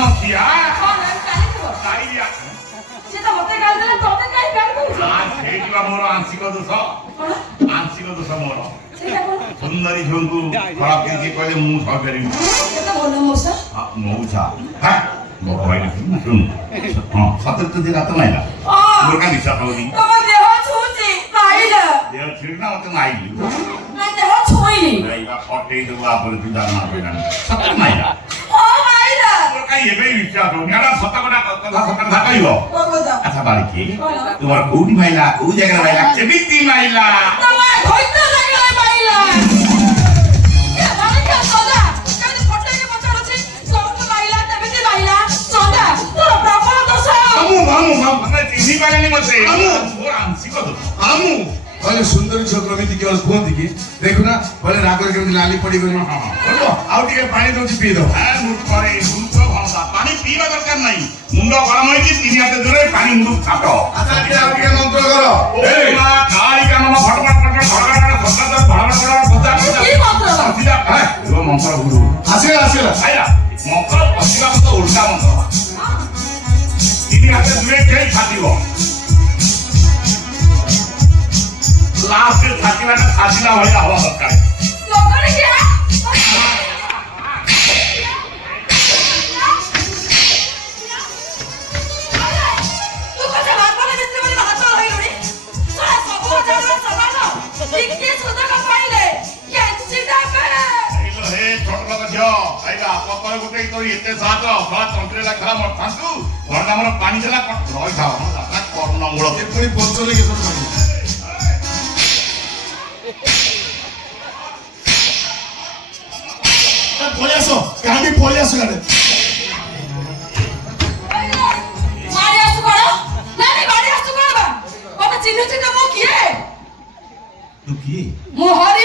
ନଖିଆ ସେଇଠି ମୋର ଆଂଶିକ ଦୋଷ ମୋର ସୁନ୍ଦରୀ ଝିଅଙ୍କୁ ଖରାପ କରିକି କହିଲେ ମୁଁ ସହିପାରିବି ମଉସା ଶୁଣୁ ହଁ ସତରେ ତ ରାତ ମାଇଲା ମୋର କାଇଁ ବିଶ୍ୱାସ ହଉନି ଦେହ ଛିଡ଼ି ନା ମତେ ମାଇଲି ଫଟେଇ ଦେବୁ ଆପରେ ତୁ ଜାଣା ପଡ଼ିଲାନି ସତରେ ମାଇଲା ମୋର କାଇଁ ଏବେ ବିଶ୍ୱାସ ହଉନି ଆରେ ସତ କଥା କହିବ ଆଚ୍ଛା ବାଳିକି ତୁମର କୋଉଠି ମାଇଲା କୋଉ ଜାଗାରେ ମାଇଲା କେମିତି ମାଇଲା ସୁନ୍ଦରୀ ଝିଅ କେମିତି କେବଳ କୁହନ୍ତି କି ଦେଖୁନା ବୋଲେ ରାଗରେ କେମିତି ଲାଲି ପଡିଗଲି ଆଉ ଟିକେ ପାଣି ଦଉଛି ପିଇ ଦବ ପାଣି ପିଇବା ଦରକାର ନାହିଁ ମୁଣ୍ଡ ଗରମ ହେଇଛି 3 ହାତ ଦୂରରେ ପାଣି ମୁଣ୍ଡ ଛାଟ ଟିକେ ମନ୍ତ୍ର କର ମନ୍ତ୍ର ଗୁରୁ ଆସିଲା ମନ୍ତ୍ର ପଶିବା ମତ ଉଲ୍ଟା ମନ୍ତ୍ର 3 ହାତ ଦୂରରେ ଖେଳି ଛାଟିବ ଲାଷ୍ଟ ଛାଟିବାଟା ଛାଟିଲା ଭଳିଆ ହବା ଦରକାର ଗୋଟେ ଏତେ ସାହାଯ୍ୟ ଖରା ତଣ୍ଟିରେ ଲେଖା ମରିଥାନ୍ତୁ ଘର ଆମର ପାଣି ଦେଲା ରହିଥାଉ କରୁଣ ମୂଳ ପୁଣି ପଞ୍ଚଲେ କେତେ ପଳେଇ ଆସ କାହିଁକି ପଳେଇ ଆସ ଗାଡେ ମୁଁ ହରି